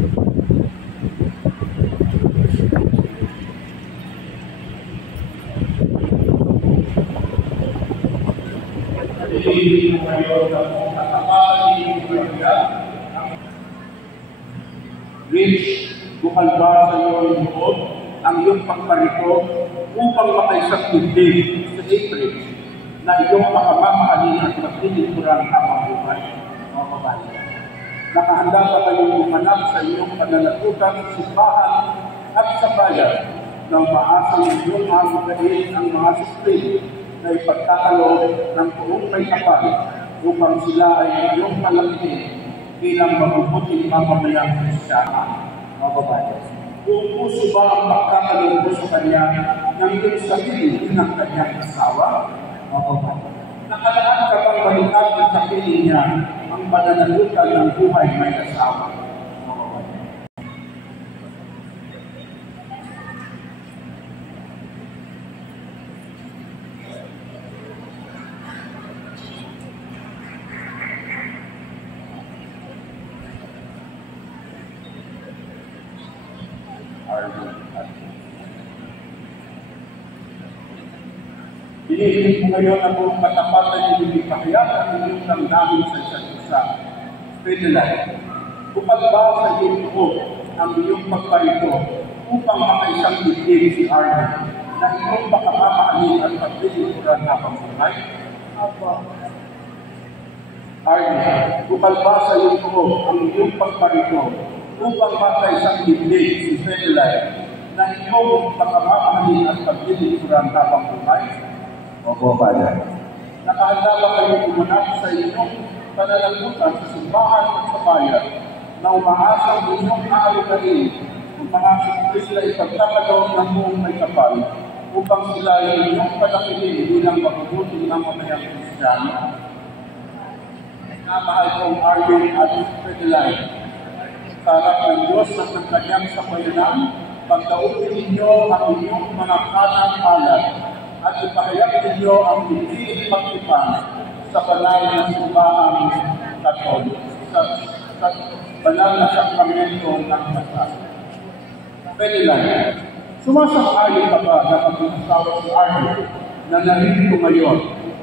Hindi mo ngayon na kung katapatan hindi mo Rich, bukal ba sa iyong loob ang iyong pagparito upang makaisang hindi sa April na iyong makamamahalin at magtitipurang habang buhay? Mga babae, nakahanda ba kayong umanap sa iyong pananagutan sa simbahan at sa bayan nang maasang iyong maagayin ang mga sustain na ipagkakaloob ng buong may kapal upang sila ay iyong palakihin bilang mabubuting mamamayang Kristiyanan? Mga babae, kung puso ba ang pagkakaloob mo sa kanya ng iyong sarili ng kanyang asawa? Mga babae, nakalaan ka bang balikat ng sarili niya ang pananagutan ng buhay may asawa? Mga babae, hinihiling mo ngayon ang buong katapatan yung ipahayag ang inyong damdamin sa isa't isa. Penalay, bukal ba sa iyong loob ang iyong pagparito upang makaisang dibdib si Arden na iyong makamamahalin at pagtitipurang habang buhay? Arden, bukal ba sa iyong loob ang iyong pagparito upang makaisang dibdib si Penalay na iyong makamamahalin at pagtitipurang habang buhay? Opo, Father. Nakahanda ba kayo umanap sa inyong pananagutan sa simbahan at sa bayan na umaasang inyong aalikain ang mga Kristo na ipagkakataon ng buong may kapal upang sila ay inyong palakihin bilang mabubuting ng mamayang Kristiyano? Namahal kong Arden at Penalay, sa harap ng Diyos at ng kanyang sambayanan, pagdaupin ninyo ang inyong mga kanang palad at ipahayag ninyo ang hindi pagtipan sa banal na simbahan Katolik, sa banal na sakramento ng kasal. Penalay, sumasang-ayon ka ba na pag-usawa si Arden na narito ngayon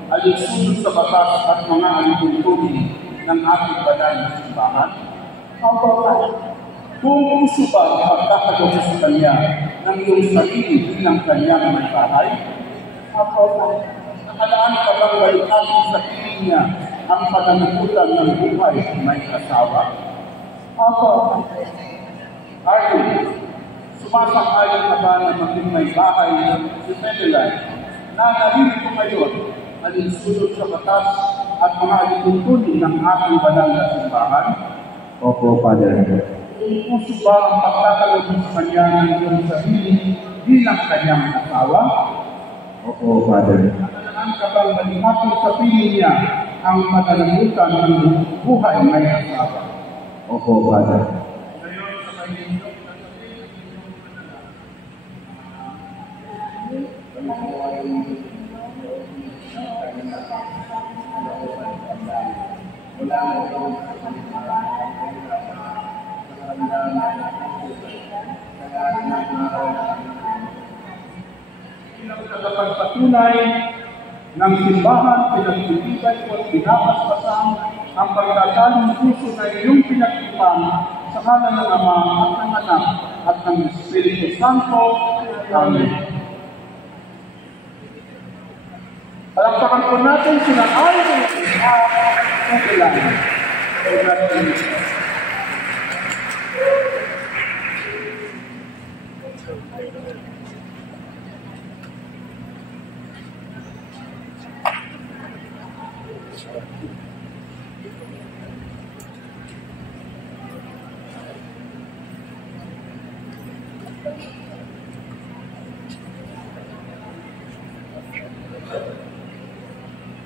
alinsunod sa batas at mga alituntunin ng ating banal na simbahan? Kung puso ba ang pagkakagawa sa kanya ng iyong sarili bilang kanyang may bahay? Nakalaan ka bang balikan sa piling niya ang pananagutan ng buhay may asawa? Arden, sumasang-ayon ka ba na maging may bahay si Penalay na narito ngayon alinsunod sa batas at mga alituntunin ng ating banal na simbahan? Opo, Father. Puso ba ang pagkakalob sa kanya ng iyong sarili bilang kanyang asawa? Opo, Father. Nakakalaan ka bang balikan sa piling niya ang pananagutan ng buhay may asawa? Opo, Father. Ngayon sa kanyang pagpatunay ng simbahan, pinagtitipan ko at pinapaspasan ang pagkakaling puso na iyong pinagtipan sa ngalan ng Ama at ng Anak at ng Espiritu Santo. Amen. Palakpakan po natin sila Arden at Penalay. Congratulations.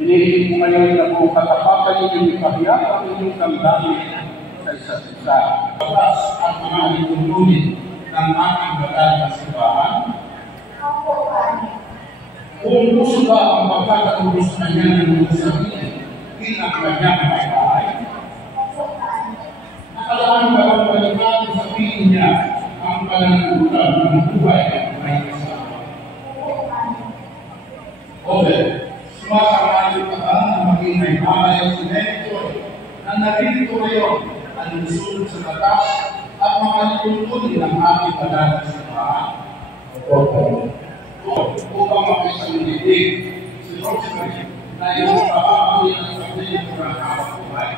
Hinihiling mo ngayon na kung katapatan niyo ipahayag ang inyong damdamin sa isa't isa. Batas at mga alituntunin ng ating banal na simbahan. Kung gusto ba ang pagkakatulog sa kanya ng mga sarili bilang kanyang may bahay? Nakalaan ka bang balikan sa mabubuhay at may kasama. Okay. Sumasang-ayon ka ba na maging may mamay si Mentor na narito ngayon ang lusunod sa batas at mga lipuntunin ng ating banal na simbahan? Upang makisalilig si Rosemary na iyong papapuli ng sabihin ng mga buhay.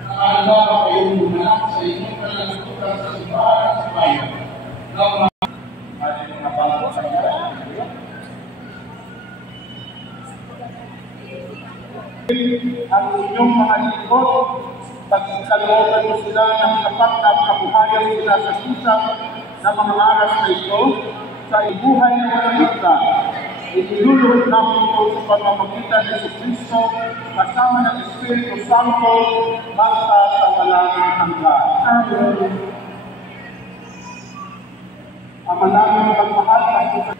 Nakahanda ba kayong lumanak sa inyong kalagatutan sa simbahan at sa bayan ng ating mga bago sa iyo? Ang inyong mga lingkod, pagkalooban mo sila ng sapat na kabuhayan sila sa susap na mga aras na ito sa ibuhay na walang hanggan. Iniluluhod namin ito sa pamamagitan ni Jesucristo kasama ng Espiritu Santo basta sa walang hanggan. Amen. Ama namin magmahal at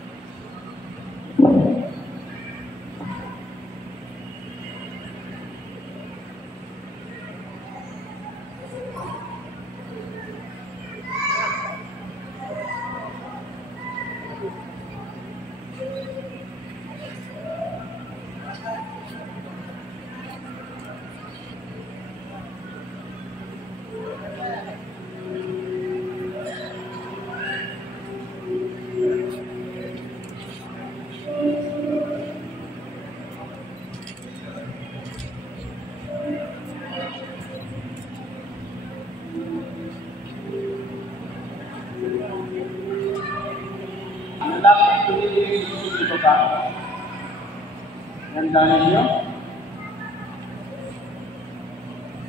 handa ninyo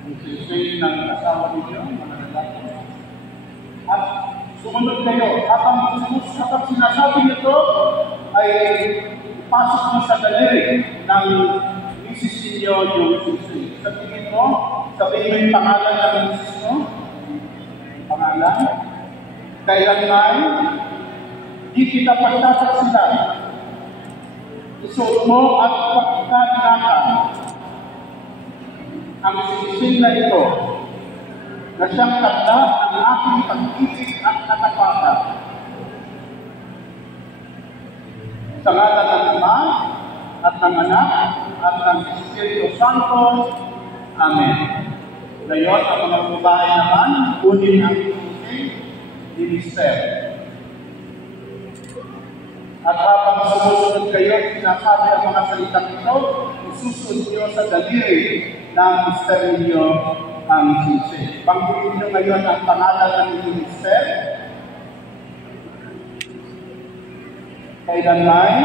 ang sisay ng asawa ninyo, mga lalaki. At sumunod kayo. Kapag sinasabi nito ay ipasok mo sa daliri ng misis ninyo yung sisay. Sabihin mo yung pangalan ng misis mo. Pangalan. Kailanman, di kita pagtasaksilan. Isuot mo at pagkakanakan ang sinising na ito na siyang tanda ng aking pag-ibig at katapatan. Sa ngalan ng Ama at ng Anak at ng Espiritu Santo. Amen. Ngayon, ang mga babae naman, kunin ang sinising ni Mister. At habang sumusunod kayo, sinasabi ang mga salitang ito, isusunod niyo sa daliri ng mister ninyo ang sisi. Banggitin niyo ngayon ang pangalan ng inyong mister. Kailanman,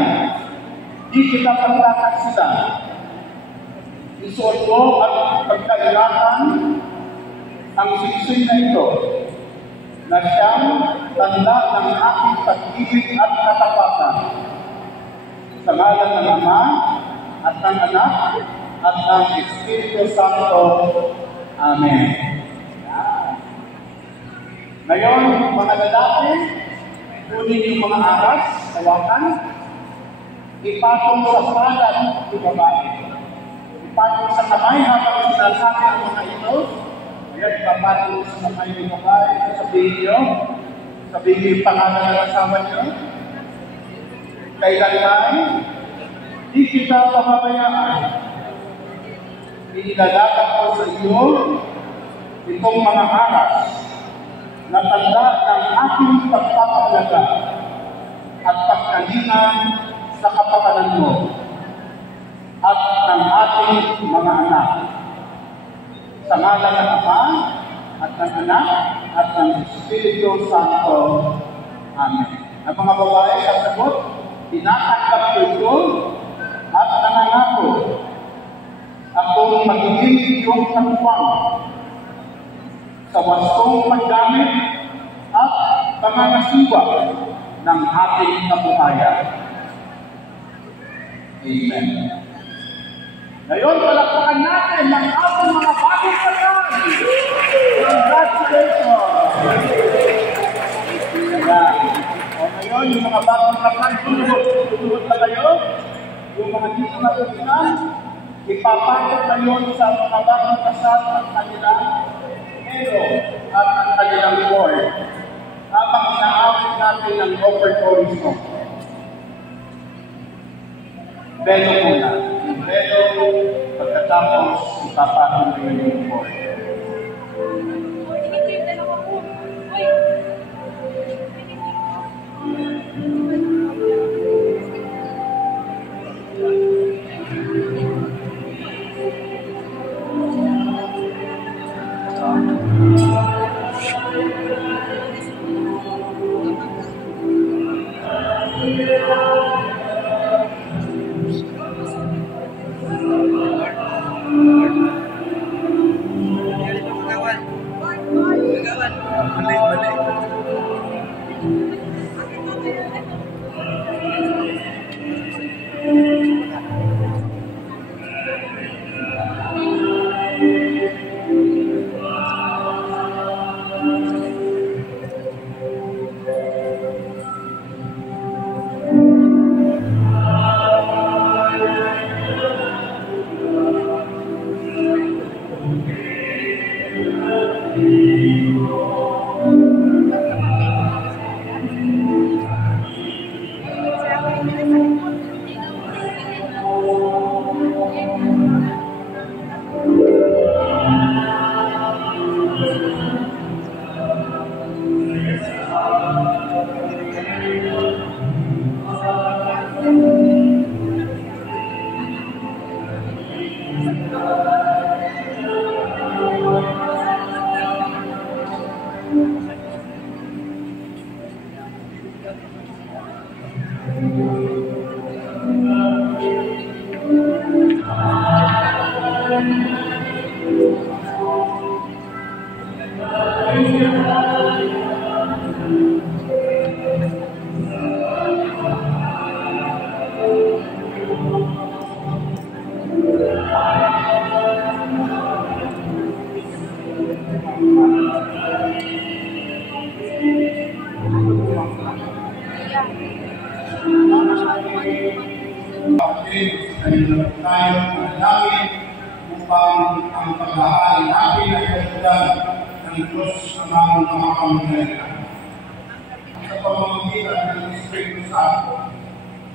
di kita pagtataksilan. Isuot mo at pagkailatan ang sisi na ito na siyang tanda ng aking pag-ibig at katapatan. Sa ngalan ng Ama at ng Anak at ng Espiritu Santo. Amen. Ngayon, mga lalaki, kunin yung mga aras, tawakan, ipatong sa palad ng babae. Ipatong sa kamay habang sinasabi ang mga ito. Ngayon, ipapatong sa kamay ng babae. Sabihin niyo yung pangalan ng asawa niyo. Kailanman, di kita pababayaan. Inilalagak ko sa iyo itong mga aras na tanda ng aking pagpapahalaga at pagkalingan sa kapakanan mo at ng ating mga anak. Sa ngalan ng Ama at ng Anak at ng Espiritu Santo. Amen. Ang mga babae sasagot, tinatanggap ko ito at nanangako akong magiging iyong katuwang sa wastong paggamit at pangangasiwa ng ating kabuhayan. Amen. Ngayon, palakpakan natin ang ating mga bagong kasal. Congratulations! Ayan. O ngayon, yung mga bagong kasal, tulunod na kayo. Yung mga dito na kapitan, ipapasok kayo sa mga bagong kasal at kanilang hero at ang kanilang board. Habang inaawit natin ang offertory song. Belo muna. Belo, pagkatapos ipapatuloy yung chord. Tayo manalangin upang ang paghahain natin ay kailangan ng Diyos na mga pamilya. Sa pamamagitan ng Espiritu Santo,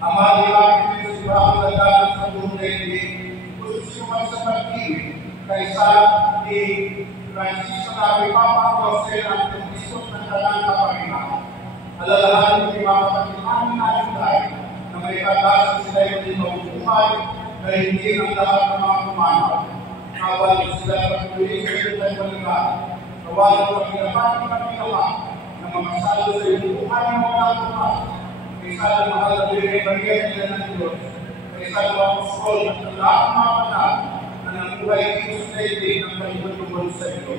Ama, nilapit din si Baang Nagalit sa buong daigdig, kung sino sa pag-ibig, kaysa ni Francisco na Papa Jose at Cristo ng Talang Kapanginoon. Alalahanin ng mga kapatimanin natin tayo na may pag-asa sila yung itong buhay na hindi ang lahat ng mga kumanaw. Nawalin sila pag-uwi sa iyong tayo balikan. Nawalin ang pinapati na pinawa na makasalo sa iyong buhay ng mga tumas. Kaysa na mahal na binibagyan nila ng Diyos. Kaysa na mapusol at ang lahat ng mga panal na nabuhay dito sa daigdig ng kalimutungan sa iyo.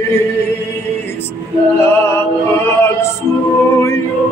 Tamis na pagsuyo.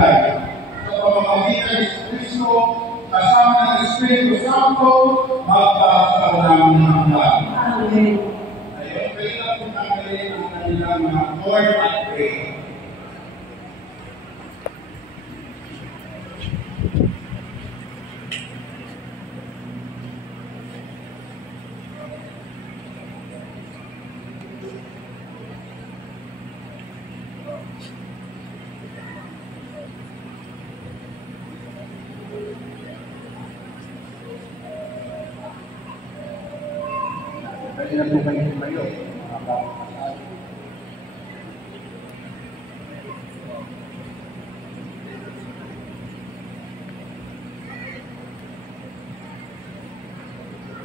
pagbibigay. Sa pamamagitan ni Kristo, kasama ng Espiritu Santo, magpasawalang hanggan. Amen. Ayun, kayo na po tanggalin ang kanilang mga Lord at pray. Kaya na po kayo tumayo, mga kapatid.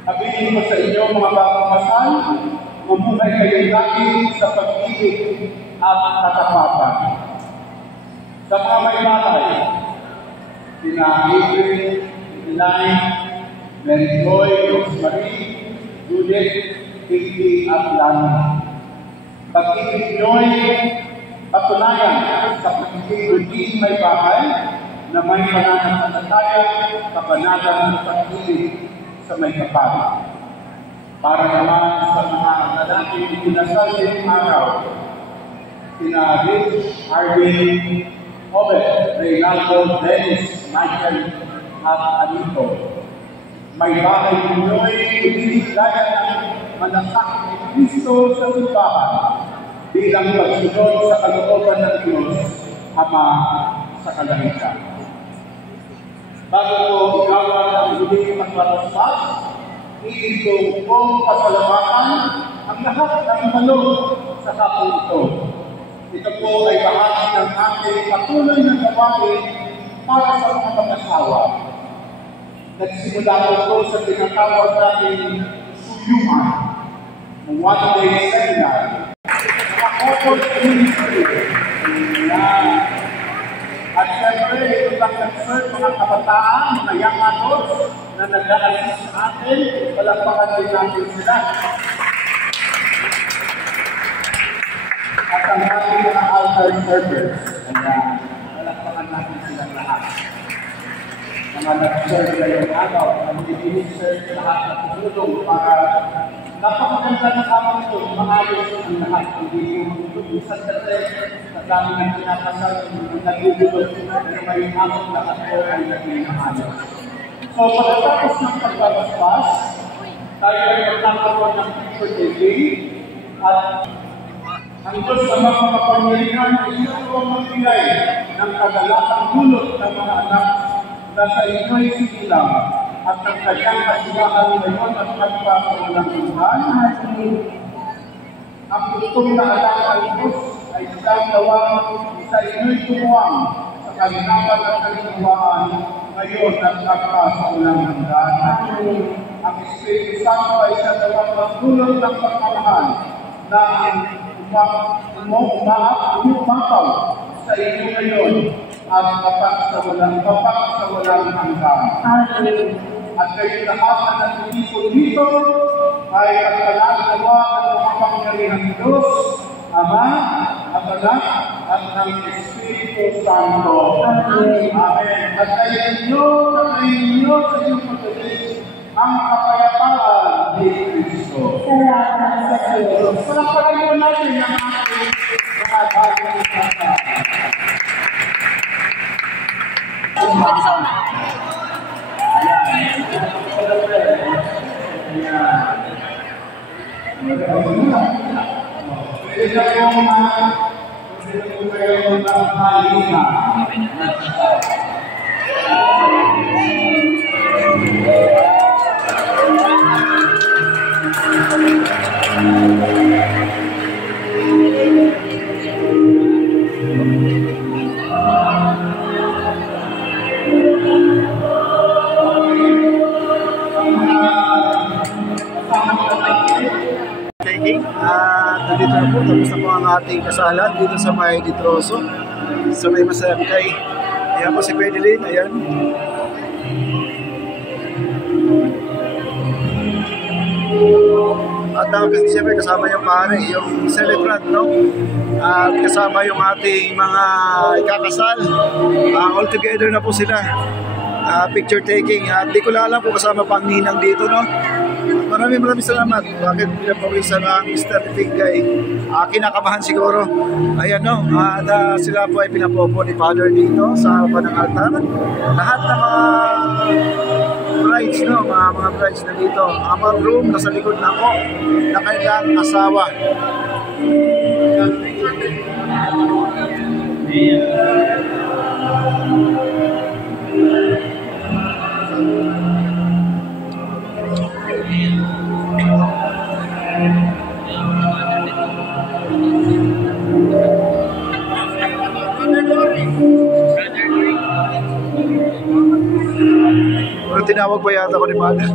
Sabihin ko sa inyo, mga kapatid, mamuhay kayo lagi sa pag-ibig at katapatan. Sa mga may batay, sina April, Elaine, Mary Joy, Rosemary, Judith, Katie at Lana. Pag-ibig nyo'y patunayan sa pag-ibig may bahay na may pananampalataya, kabanatan ng pag-ibig sa may kapal. Para naman sa mga lalaking pinasal din araw, sina Rich, Arvin, Obed, Reynaldo, Dennis, Michael at Anito. May bahay ninyo'y ibiglayan ng manasak ni Kristo sa simbahan bilang pagsunod sa kalooban ng Diyos, Ama sa kalangitan. Bago ko igawan ang huling pagpataspas, iintong kong pasalamatan ang lahat ng manong sa kapong ito. Ito po ay bahagi ng ating patuloy na gawain para sa mga mag-asawa. Nagsimula ito sa tinatawag natin suyuman, one-day seminar, sa couple ministry. At syempre, ito lang nag-serve mga kabataan, mga young adults na nag-a-assist sa atin, palagpakan din natin sila. At ang ating mga altar servers, kaya palagpakan natin silang lahat. Mga nag-serve ngayong araw, ang i-serve lahat na tutulong para napakaganda na kamang ito, maayos ang lahat. Hindi yung isang kasi sa dami ng pinapasal, ang nagugulot na may among lahat ko ay naging maayos. So, pagkatapos ng pagbabasbas, tayo ay magkakaroon ng picture taking at ang Diyos na makapangyarihan ay siya ko magbigay ng kadalatang dulot ng mga anak na sa inyo'y sigilang at ang kanyang kasilahan ngayon at magpapawalang hanggan. Ang gustong na anak ng Diyos ay siyang gawang sa inyo'y tumuwang sa kalinawan at kalinawan ngayon at magpapawalang hanggan. Ang Espiritu Santo ay siyang gawang magdulot ng pagmamahal na umapaw sa inyo ngayon at papak sa walang hanggan. At kayo lahat na nagtitipon dito ay ang kalagawa ng makapangyarihang Diyos, Ama, at Anak, at ng Espiritu Santo. Amen. At kayo ninyo sa iyong pagdating ang kapayapaan ni Kristo. Salamat sa Diyos. Palakpakan po natin ang ating mga bagay na kata. Nandito na po, tapos na po ang ating kasalan dito sa may Ditroso, sa may Masayangkay. Ayan po si Gwendolyn, ayan. At siyempre kasama yung pare, yung celebrant, no? At kasama yung ating mga ikakasal. All together na po sila. Picture taking. At di ko lang alam kung kasama pang ninang dito, no? Maraming salamat. Bakit pinapawisan ang Mr. Tingay? Kinakabahan siguro. Ayan, no? At sila po ay pinapopo ni Father dito sa harapan ng altar. Lahat ng mga brides, no? Mga brides na dito. Mga groom nasa likod na po na kanilang asawa. Pero tinawag pa yata ko ni Father.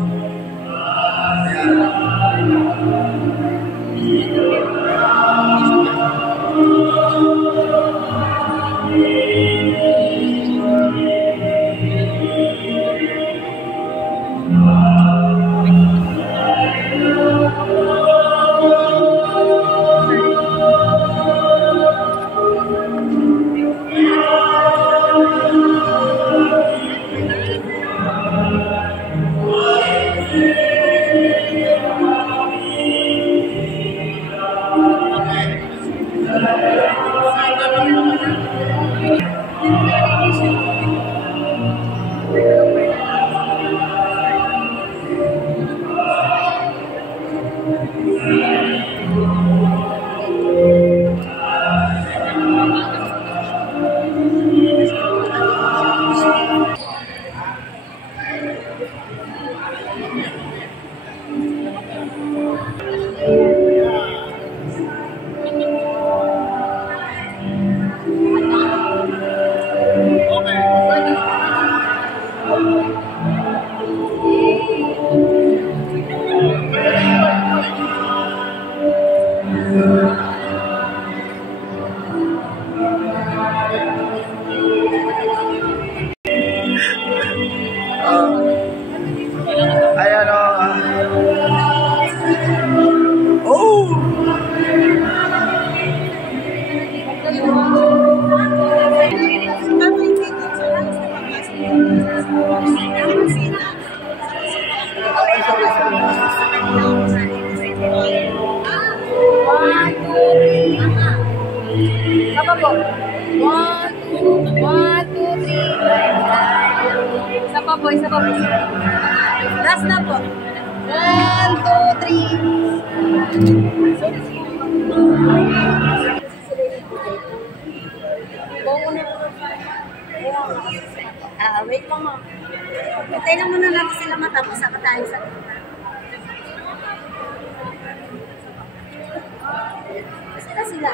Apa po? 1, 2, 3. Isa pa po. Last na po. 1, 2, 3. Wait lang mo. Patay lang muna natin sila matapos saka tayo sa sila.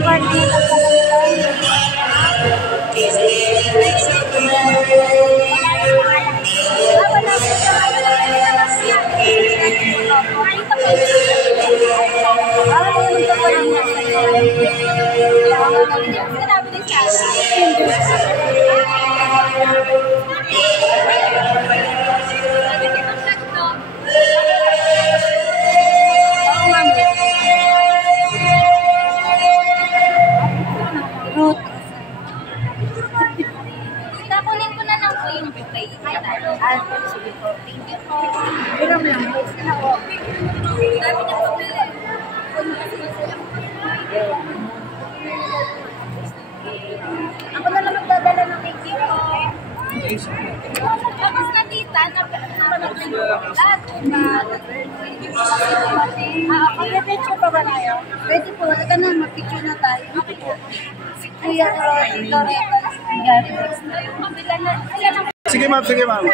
Party. Nakita ko yung parang may magpapalang na sa iyo. Sinabi din siya. Kunin ko na lang po yung bukay. Sige po. Thank you po. Pero may lang. Dami niya po pili. Ako na lang magdadala ng thank you po. Tapos na tita, napanood na yung lahat. Pag-picture pa ba tayo? Pwede po. Ika na, mag-picture na tayo. Kuya, Loretta. Sige ma'am, sige ma'am.